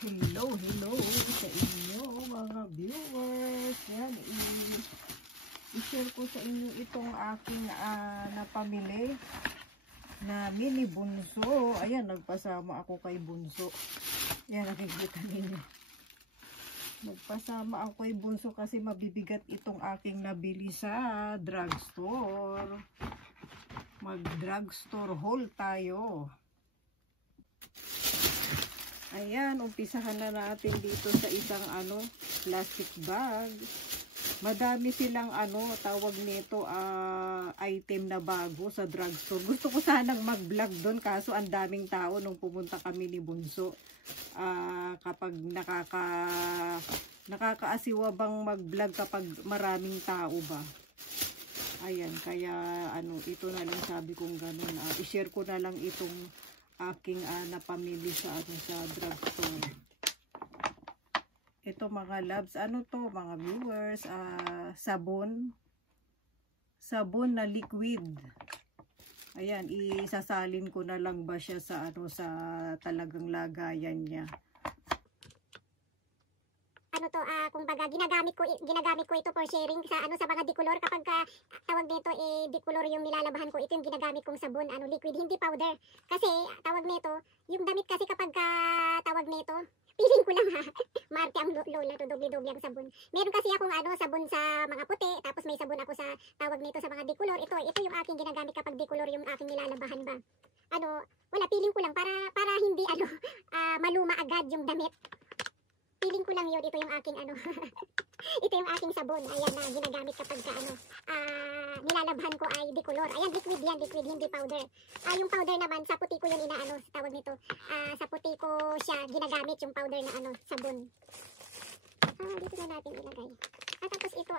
Hello sa inyo mga viewers. Yan, i-share ko sa inyo itong aking napamili na mini bunso. Ayan, nagpasama ako kay bunso. Yan, nakikita ninyo. Nagpasama ako kay bunso kasi mabibigat itong aking nabili sa drugstore. Mag-drugstore haul tayo. Ayan, umpisahan na natin dito sa isang plastic bag. Madami silang tawag nito item na bago sa drugstore. Gusto ko sanang mag-vlog doon kaso ang daming tao nung pumunta kami ni Bunso. Kapag nakakaasiwa bang mag-vlog kapag maraming tao ba? Ayan, kaya ito na lang sabi kong ganun. I-share ko na lang itong aking napamili sa drugstore. Ito mga loves, mga viewers, sabon na liquid. Ayan, isasalin ko na lang ba siya sa sa talagang lagayan niya. Kumbaga ginagamit ko ito for sharing sa sa mga dicolor kapag tawag nito dicolor yung nilalabahan ko. Ito yung ginagamit kong sabon, liquid, hindi powder. Kasi tawag nito, yung damit kasi kapag tawag nito, feeling ko lang Marte ang lola to, doble-doble ang sabon. Meron kasi akong sabon sa mga puti, tapos may sabon ako sa tawag nito sa mga dicolor. Ito yung aking ginagamit kapag dicolor yung aking nilalabahan ba. Wala, feeling ko lang para hindi maluma agad yung damit. Feeling ko lang yun, ito yung aking ito yung aking sabon. Ayan na ginagamit kapag nilalabhan ko ay dicolor. Ayan, liquid yan, liquid, hindi powder. Yung powder naman, sa puti ko yun tawag nito. Sa puti ko siya ginagamit yung powder na sabon. Dito na natin ilagay. Tapos ito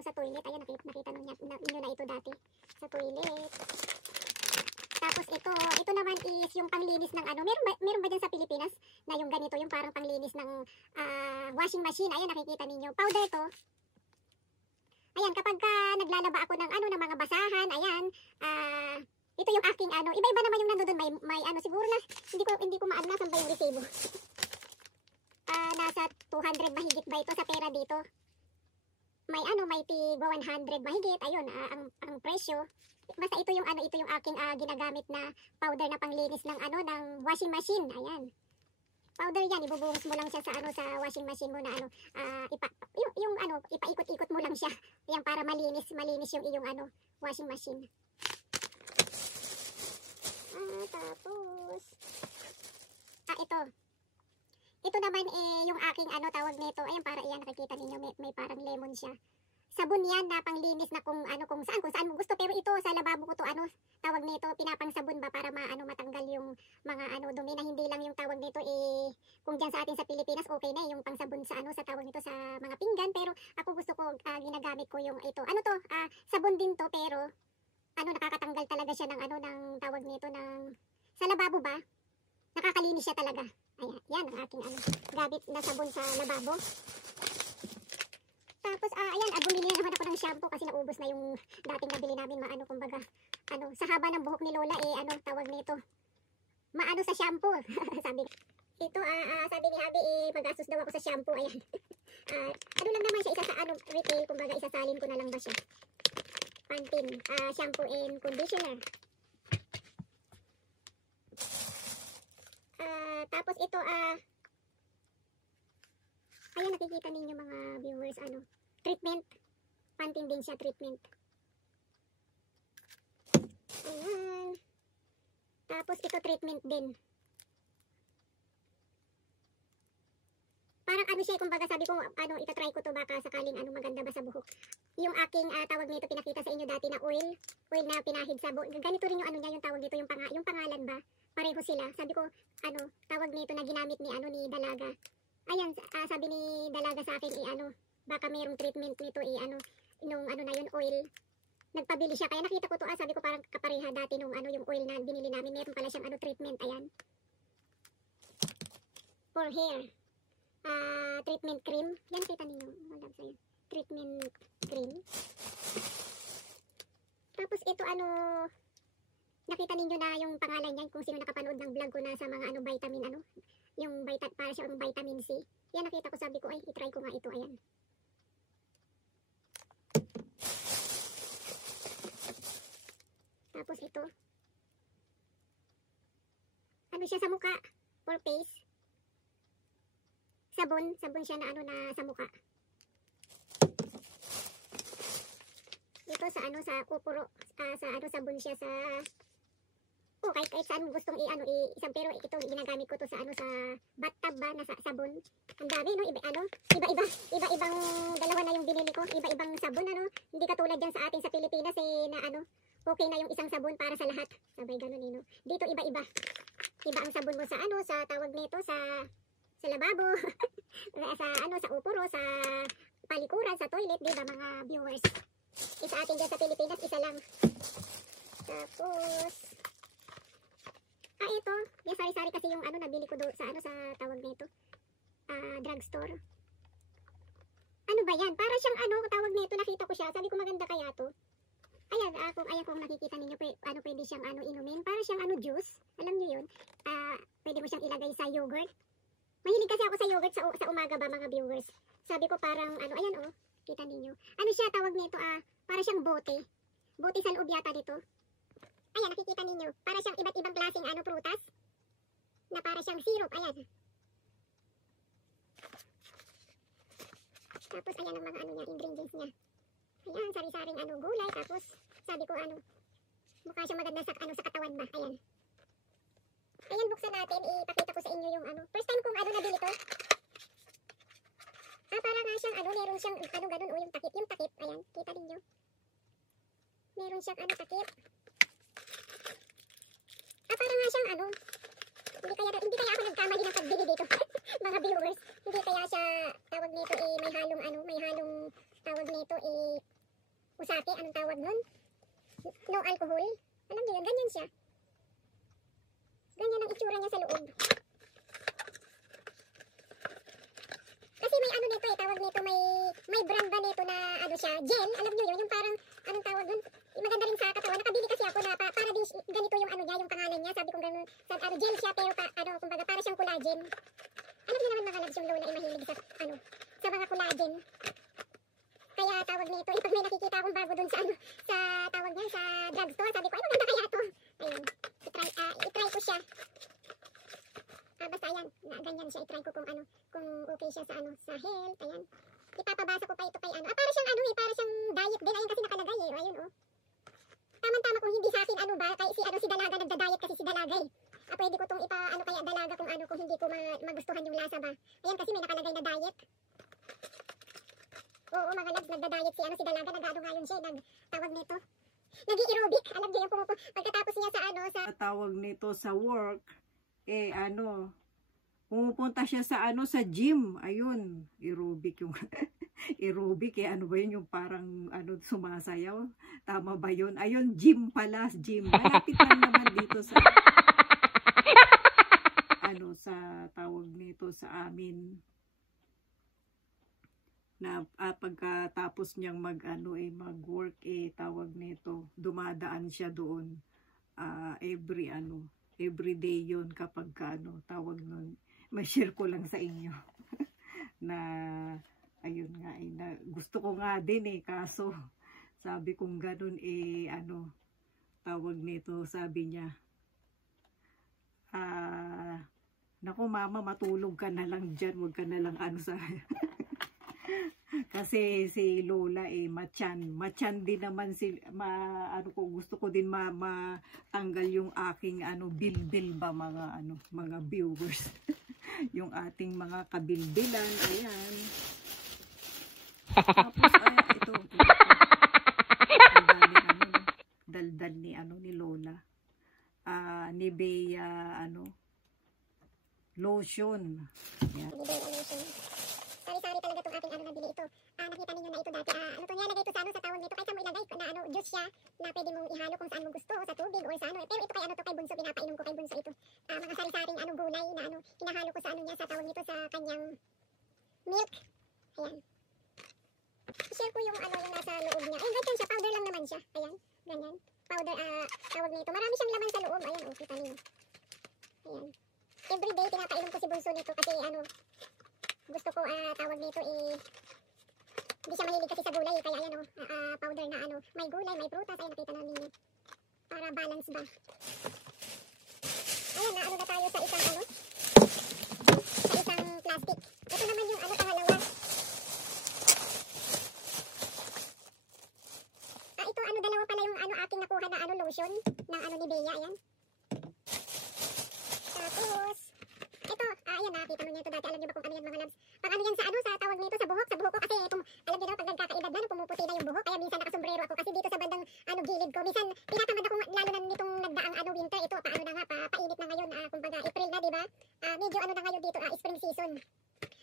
sa toilet. Ayan, nakita nyo na ito dati. Sa toilet. Tapos ito naman is yung panglinis ng meron ba dyan sa Pilipinas na yung ganito, yung parang panglinis ng washing machine. Ayan, nakikita ninyo. Powder to. Ayan, kapag naglalaba ako ng ng mga basahan, ayan, ito yung aking iba-iba naman yung nandoon, may siguro na hindi ko maalala saan ba yung resibo. Nasa 200 mahigit ba ito sa pera dito? May tigwa 100 mahigit. Ayun, ang presyo. Basta ito yung aking ginagamit na powder na panglinis ng ng washing machine. Ayan. Powder yan, ibubuhos mo lang siya sa sa washing machine mo na ipaikot-ikot mo lang siya. Yan para malinis yung iyong washing machine. Tapos ito naman yung aking tawag nito. Ayan, para iyan nakikita ninyo may parang lemon siya. Sabon yan na panglinis na kung saan mo gusto, pero ito sa lababo ko to tawag nito pinapang sabon ba para matanggal yung mga dumi na hindi lang yung tawag nito kung diyan sa atin sa Pilipinas okay na yung pangsabon sa sa tawag nito sa mga pinggan, pero ako gusto ko ginagamit ko yung ito. Sabon din to, pero nakakatanggal talaga siya ng ng tawag nito ng sa lababo ba? Nakakalinis siya talaga. Ayan, yan ang aking gamit na sabon sa lababo. Tapos, ayan, bumili na naman ako ng shampoo kasi naubos na yung dating nabili namin, kumbaga, sa haba ng buhok ni Lola, tawag nito, sa shampoo, sabi. Ito, sabi ni Habi, magastos daw ako sa shampoo, ayan. Lang naman siya, isa sa retail, kumbaga, isasalin ko na lang ba siya. Pantene, shampoo and conditioner. Tapos ito, ayan, nakikita ninyo mga viewers, treatment. Pantene din siya, treatment. Ayan. Tapos ito, treatment din. Parang siya, kumbaga sabi ko, itatry ko to baka sakaling maganda ba sa buhok. Yung aking tawag nito, pinakita sa inyo dati na oil na pinahid sa buhok. Ganito rin yung niya, yung tawag nito, yung pangalan ba? Pareho sila. Sabi ko, tawag nito na ginamit ni Dalaga. Ayan, sabi ni Dalaga sa akin, baka mayroong treatment nito, nung na yun, oil. Nagpabili siya, kaya nakita ko to, sabi ko parang kapareha dati nung yung oil na binili namin. Meron pala siyang treatment, ayan. For hair. Treatment cream. Yan, kita ninyo. Treatment cream. Tapos ito, nakita ninyo na yung pangalan niyan kung sino nakapanood ng vlog ko na sa mga vitamin Yung para siyang vitamin C. Yan, nakita ko, sabi ko, ay, itry ko nga ito, ayan. Tapos ito. Ano siya sa mukha? For face. Sabon siya na ano na sa mukha. Ito sa ano sa kupuro, sa ano sabon siya sa kahit saan gustong isang, pero ito ginagamit ko to sa ano sa bathtub ba na sabon. Ang dami no, iba-ibang dalawa na yung binili ko, iba-ibang sabon ano. Hindi katulad diyan sa atin sa Pilipinas na ano, okay na yung isang sabon para sa lahat. Sabay ganun no. Dito iba-iba. Iba ang sabon mo sa ano, sa tawag nito sa lababo, sa ano, sa upuro, sa palikuran, sa toilet, di ba mga viewers? Sa atin dyan sa Pilipinas, isa lang. Tapos, ito, yung sari-sari kasi yung ano, nabili ko sa ano, sa tawag nito, drugstore. Ano ba yan? Para siyang ano, tawag nito, nakita ko siya, sabi ko maganda kaya to. Ayan kung nakikita ninyo, pwede siyang ano, inumin. Para siyang ano, juice. Alam nyo yun? Pwede mo siyang ilagay sa yogurt. Mahilig kasi ako sa yogurt sa umaga ba mga viewers. Sabi ko parang ano, ayan kita ninyo. Ano siya tawag nito para siyang bote. Bote sa loob yata dito. Ayan, nakikita ninyo. Para siyang iba't ibang klaseng ano, prutas. Na para siyang syrup, ayan. Tapos ayan ang mga ano niya, ingredients niya. Ayan, sari-saring ano, gulay. Tapos sabi ko ano, mukha siyang maganda sa ano, sa katawan ba. Ayan. Ayan, buksan natin, ipakita ko sa inyo yung ano. First time kong ano nabili to. Para nga siyang ano, meron siyang ano ganun yung takip. Yung takip, ayan, kita ninyo. Meron siyang ano, takip. Para nga siyang ano, hindi kaya ako nagkamali ng pagbili dito. Mga viewers, hindi kaya siya tawag nito may halong tawag nito usake, anong tawag nun? No alcohol. Alam niyo yun, ganyan siya. Ganyan ang itsura niya sa loob. Kasi may ano nito tawag nito, may brand ba nito na ano siya, gel, alam niyo yun, yung parang, anong tawag nun? Maganda rin sa katawan. Nakabili kasi ako na para din ganito yung ano niya, yung pangalan niya. Sabi kong gano'n, gel siya pero kumbaga para siyang collagen. Alam niyo naman mga labs, yung lola ay mahilig sa mga collagen. Kaya tawag nito, pag may nakikita akong bago dun sa ano, sa tawag niya, sa drugstore, sabi ko, ay maganda kaya to. Ayun, itry ko siya. Basta ayan, ganyan siya, itry ko kung okay siya sa ano, sa health, ayan. Ipapabasa ko pa ito kay ano. Para siyang ano para siyang diet din, ayun kasi nakalagay ayun Tama-tama kung hindi sa akin si Dalaga nagda-diet kasi si Dalaga pwede ko tong kaya Dalaga kung hindi ko magustuhan yung lasa ba. Ayan kasi may nakalagay na diet. Oo mga labs, nagda-diet si Dalaga, nag-ano nga yun siya, nagtawag nito. Nag-aerobic, alam niyo yung pagkatapos niya sa tawag nito sa work, pumupunta siya sa gym, ayun, aerobic yung aerobic ano ba yun, yung parang sumasayaw, tama ba yun? Ayun, gym pala, gym, malapit lang naman dito sa sa tawag nito sa amin, na pagkatapos niyang mag-work, tawag nito, dumadaan siya doon, every day yun kapag tawag nun, ma-share ko lang sa inyo na ayun nga na gusto ko nga din kaso sabi kong ganun tawag nito, sabi niya naku mama, matulog ka na lang dyan, wag ka na lang sa kasi si Lola matyan din naman ko, gusto ko din matanggal yung aking bilbil ba mga viewers yung ating mga kabilbilan, ayan. Tapos ito daldal ni Lola, Nivea lotion, ayan. Sari-sari talaga itong ating nabili ito. Nakita ninyo na ito dati. Nilalagay ito sa tawag nito. Kahit saan mo ilagay na juice siya na pwede mong ihalo kung saan mo gusto, sa tubig or sa Pero ito kay kay Bunso, pinapainom ko kay Bunso ito. Mga sari-saring gulay na hinahalo ko sa niya, sa tawag nito, sa kanyang milk. Ayan. I-share ko yung yung nasa loob niya. Ganyan siya, powder lang naman siya. Ayan, ganyan. Powder, tawag nito. Marami siyang laman sa loob. Ayan, kita niyo. Ayan. Everyday pinapainom ko si Bunso nito kasi ano, gusto ko tawag nito hindi siya mahilig kasi sa gulay kaya ayan powder na ano, may gulay, may prutas, ayan nakita namin yun. Para balance ba. Ayan na ano na tayo sa isang ano, sa isang plastic. Ito naman yung ano pangalawa. Ito ano dalawa pala yung ano aking nakuha na ano lotion ng ano ni Bea, ayan. Tapos ito, ayan nakita mo niya ito dati, alam niyo ba kung ano yan mga labs? Pag ano yan sa ano, sa tawag nito sa buhok ko kasi alam niyo na pag nagkakaedad na pumuputi na yung buhok, kaya minsan nakasombrero ako kasi dito sa bandang ano gilid ko, minsan tinatamad ako lalo na nitong nagdaang ano winter, ito paano na nga, painit na ngayon, kumbaga April na, diba? Medyo ano na ngayon dito, spring season.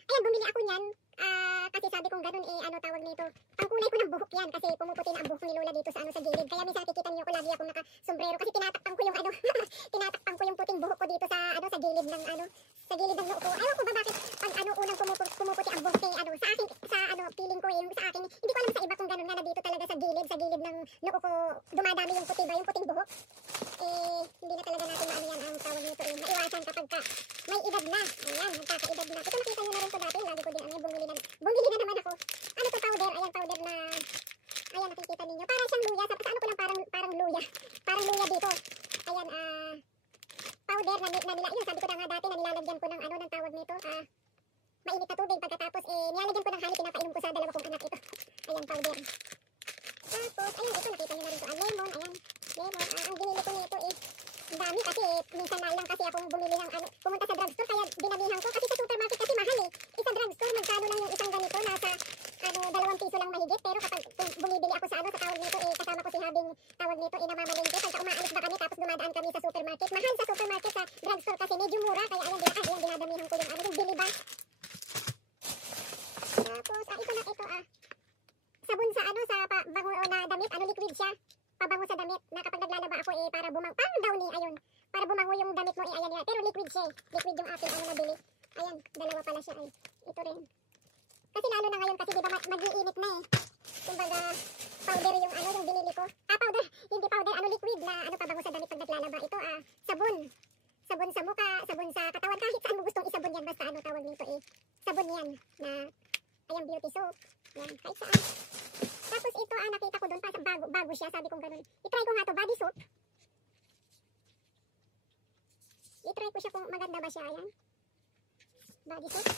Ayan, bumili ako niyan, kasi sabi kong ganun ano tawag nito, ang kulay ko ng buhok yan kasi pumuputi na ang buhok ni Lola dito sa ano sa gilid, kaya minsan nakikita niyo ko lagi akong nakasombrero kasi tinatakpan ko yung ano, tinatakpan ko yung puting buhok ko dito sa ano sa gilid ng ano, sa gilid ng noo ko. Ewan ko ba bakit pag ano unang pumuputi ang buhok ano sa akin, sa ano feeling ko yung sa akin, hindi ko alam sa iba kung ganun nga na dito talaga sa gilid ng noo ko dumadami yung puti ba, yung puting buhok. Hindi na talaga natin maano yan ang tawag nito maiwasan kapag ka may edad na. Ayan, nagkakaedad na. Ito nakita nyo na rin to dati, lagi ko din ano, bumili na naman ako. Ano to powder, ayan powder na, ayan nakikita ninyo. Parang siyang luya, sa ano ko lang parang luya. Parang luya dito. Ayan, powder na nila, yun sabi ko na nga dati na nilalagyan ko ng ano, ng tawag nito, mainit na tubig pagkatapos, nilalagyan ko ng honey, pinapainom ko sa dalawa kong anak ito. Ayan, powder. Tapos, ayan, ito nakita nyo na rin to, lemon, ayan, lemon, ang binili ko nito ang dami kasi minsan na lang kasi akong bumili ng ano, pumunta sa drugstore kaya dinamihan ko kasi sa supermarket kasi mahal Isa drugstore magkano lang yung isang ganito nasa ano 2 piso lang mahigit pero kapag bumibili ako sa ano sa tawag nito kasama ko si Habing tawag nito namamalengke pagka umaalis ba kami tapos dumadaan kami sa supermarket. Mahal sa supermarket sa drugstore kasi medyo mura kaya ayan dinadamihan ko yung ano yung bili ba. Tapos ito na ito sabon sa ano sa bango na damit ano liquid siya. Pabango sa damit na kapag naglalaba ako para bumango pang downy ayun para bumango yung damit mo ayan yan pero liquid siya liquid yung aking ano nabili ayan dalawa pala siya ito rin kasi lalo na ngayon kasi diba mag-iinit na kumbaga powder yung ano yung binili ko powder hindi powder ano liquid na ano pabango sa damit pag naglalaba ito sabon sa mukha sabon sa katawan kahit saan mo gustong isabon yan basta ano tawag nito sabon yan na ayan beauty soap yan kahit saan. Tapos ito nakita ko doon pa bago siya sabi kong ganun i-try ko nga to body soap i-try ko siya kung maganda ba siya ayan body soap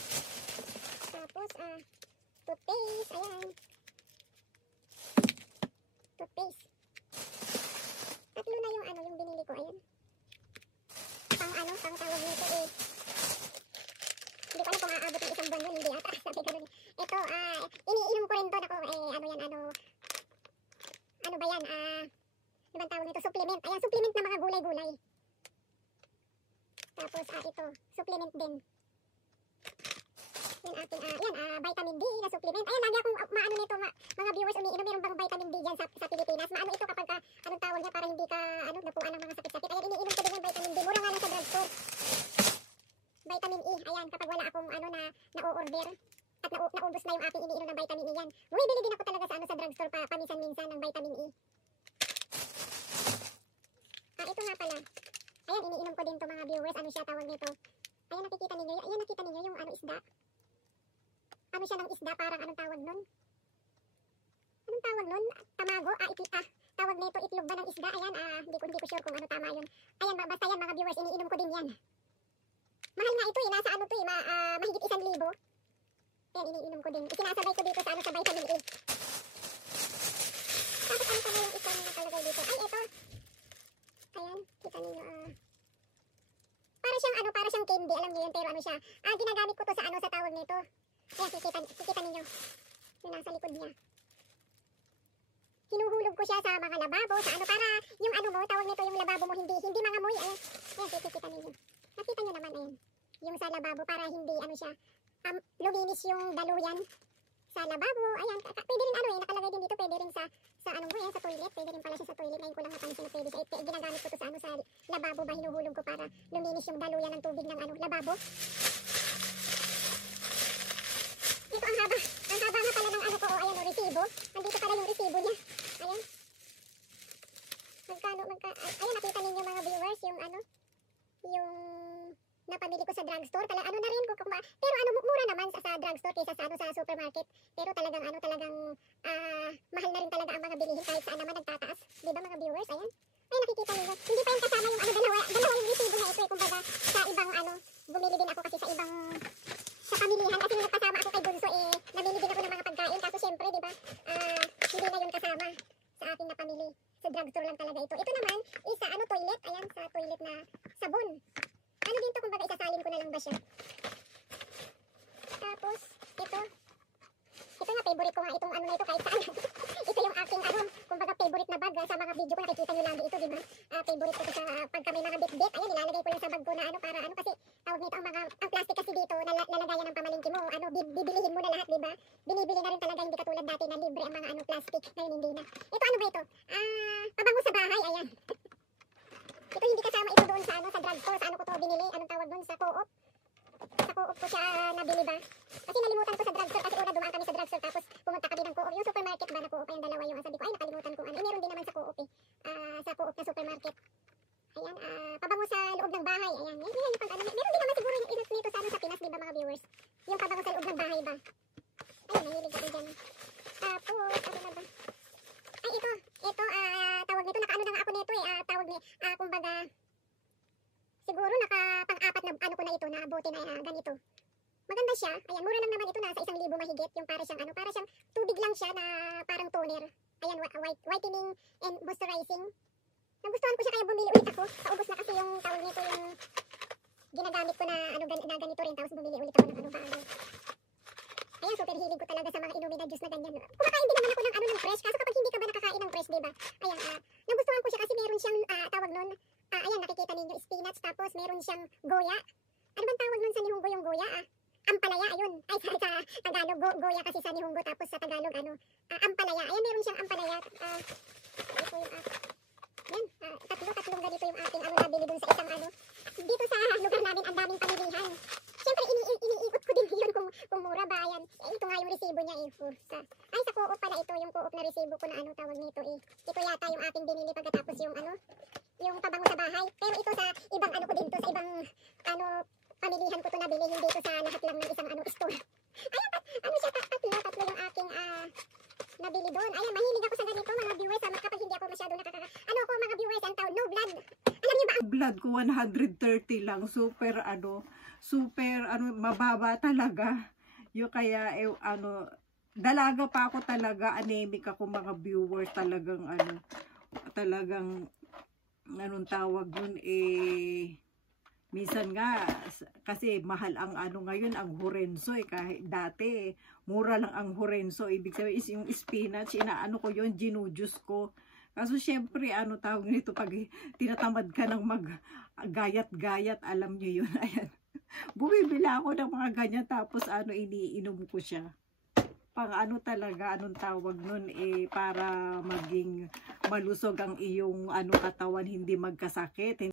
tapos toothpaste ayan toothpaste tatlo na yung ano yung binili ko ayan pang tawag nito hindi ko alam kung aabot ng isang buwan yun hindi ata sabi ganun ito iniinom ko rin to ako ano yan ano ba yan ano bang tawag nito supplement ayan supplement na mga gulay-gulay tapos ito supplement din yan ating vitamin D na supplement ayan lagi akong maano nito mga viewers umiinom meron bang vitamin D dyan sa Pilipinas maano ito kapag anong tawag niya para hindi ka napuan ng mga sakit-sakit ayan iniinom ko din yung vitamin D mura nga lang sa drugstore vitamin E ayan kapag wala akong na-o-order at naubos na yung aking iniinom ng vitamin E yan bumibili din ako talaga sa drugstore paminsan-minsan ng vitamin E ito nga pala ayan iniinom ko din to mga viewers ano siya tawag nito ayan nakikita ninyo yung isda ano siya ng isda parang anong tawag nun tamago tawag nito itlog ba ng isda ayan hindi ko sure kung ano tama yun ayan basta yan mga viewers iniinom ko din yan mahal nga ito nasa ano to mahigit 1,000 ayan iniinom ko din isinasabay ko dito sa sa vitamin E tapos ano pa ba yung isang nakalagay dito ay ito ayan kita ninyo para siyang candy alam niyo yun pero ano siya ginagamit ko to sa sa tawag nito ayan kikita ninyo yung nasa likod niya hinuhulog ko siya sa mga lababo sa para yung mo tawag nito yung lababo mo hindi mga moy ayan kikita ninyo nakita nyo naman yung sa lababo para hindi siya luminis yung daluyan sa lababo ayan pwede rin nakalagay din dito pwede rin sa sa toilet pwede rin pala siya sa toilet ngayon ko lang napansin na pwede siya ginagamit ko to sa sa lababo ba hinuhulog ko para luminis yung daluyan ng tubig ng lababo ito ang haba nga pala ng ko ayan resibo nandito pala yung resibo niya ayan ayan nakita ninyo mga viewers yung yung napamili ko sa drugstore ano na rin ko pero ano mura naman sa drugstore kaysa sa ano sa supermarket. Pero talagang ano talagang mahal na rin talaga ang mga bilihin kahit saan naman nagtataas. 'Di ba mga viewers? Ayan. Ay nakikita niyo. Hindi pa yung kasama yung ano dalawa yung resibo na ito eh kumbaga sa ibang ano bumili din ako kasi sa ibang sa pamilihan kasi nung nagpasama ako kay Bunso eh namili din ako ng mga pagkain kaso syempre 'di ba? Hindi na yun kasama sa akin na pamili. Sa drugstore lang talaga ito. Ito naman is sa ano toilet. Ayan sa toilet na sabon. Ano din to kumbaga isasalin ko na lang ba siya. Tapos ito nga favorite ko nga itong ano na ito kahit saan. Ito yung aking ano kumbaga favorite na bag sa mga video ko nakikita niyo lagi ito di ba? Favorite ko to sa pagka may mga bit-bit. Ayan nilalagay ko lang sa bag ko na ano para ano kasi tawag nito ang plastic kasi dito lalagayan ng pamalingki mo. Ano bibilihin mo na lahat di ba? Binibili na rin talaga hindi katulad dati na libre ang mga ano plastic. Ngayon hindi na. Ito ano ba ito? Pabango sa bahay ayan. Ito hindi kasama ito doon sa ano sa drugstore. Sa ano ko to binili? Anong tawag doon sa co-op? Sa co-op ko siya nabili ba? Kasi nalimutan ko sa drugstore kasi una dumaan kami sa drugstore tapos pumunta kami ng co-op. Yung supermarket ba na co-op yung dalawa yung sabi ko ay nakalimutan ko ano. Meron din naman sa co-op eh. Sa co-op na supermarket. Ayan, pabango sa loob ng bahay. Ayan, yan yung pang ano. Meron din naman siguro yung inat nito sa ano sa Pinas, di ba mga viewers? Yung pabango sa loob ng bahay ba? Ayun, nahilig ako dyan. Tapos, ano na ba? Ay, ito, tawag nito, nakaano na nga ako nito eh, tawag ni, kumbaga, siguro nakapang-apat na ano ko na ito, na bote na ganito. Maganda siya, ayan, mura lang naman ito, nasa 1,000 mahigit, yung para siyang tubig lang siya na parang toner. Ayan, whitening and moisturizing. Nagustuhan ko siya kaya bumili ulit ako. Paubos na kasi yung tawag nito yung ginagamit ko na ano na ganito rin tapos bumili ulit ako ng ano bago. Ayan, super hilig ko talaga sa mga inumin na juice na ganyan. Kumakain din naman ako ng ano ng fresh kaso kapag hindi ka ba nakakain ng fresh, diba? Ayan, nagustuhan ko siya kasi meron siyang tawag nun. Ayan, nakikita ninyo spinach tapos meron siyang goya. Ano bang tawag nun sa Nihongo yung goya? Ampalaya, ayun. Ay, sa Tagalog, goya kasi sa Nihongo tapos sa Tagalog ano, ampalaya. Ayan, meron siyang ampalaya. Ito yung yan, tatlong ganito yung ating ano nabili dun sa isang ano. Dito sa lugar namin ang daming pamilihan. Siyempre iniikot ko din yun kung mura ba yan. Ito nga yung resibo niya eh. Ay sa co-op pala ito yung co-op na resibo ko na ano tawag nito eh. Ito yata yung ating binili pagkatapos yung ano, yung pabango sa bahay. Pero ito sa ibang ano ko din to, sa ibang ano pamilihan ko to nabili, hindi ito sa lahat lang ng isang ano store. Ayan, ano siya, tatlo yung aking nabili doon. Ayan, mahilig ako sa ganito mga viewers kapag hindi ako masyado ano ako mga viewers ang tawag, no blood. Alam niyo ba? Blood ko 130 lang, super mababa talaga. Yung kaya ano, dalaga pa ako talaga, anemic ako mga viewers, talagang anong tawag nun minsan nga kasi mahal ang ano ngayon ang Horenzo kahit dati mura lang ang Horenzo, ibig sabihin is yung spinach inaano ko yun, ginujus ko. Kaso syempre ano tawag nito pag tinatamad ka ng mag-gayat-gayat, alam nyo yun. Ayan, bumibila ako ng mga ganyan tapos ano iniinom ko siya pang ano talaga, anong tawag nun para maging malusog ang iyong ano katawan, hindi magkasakit.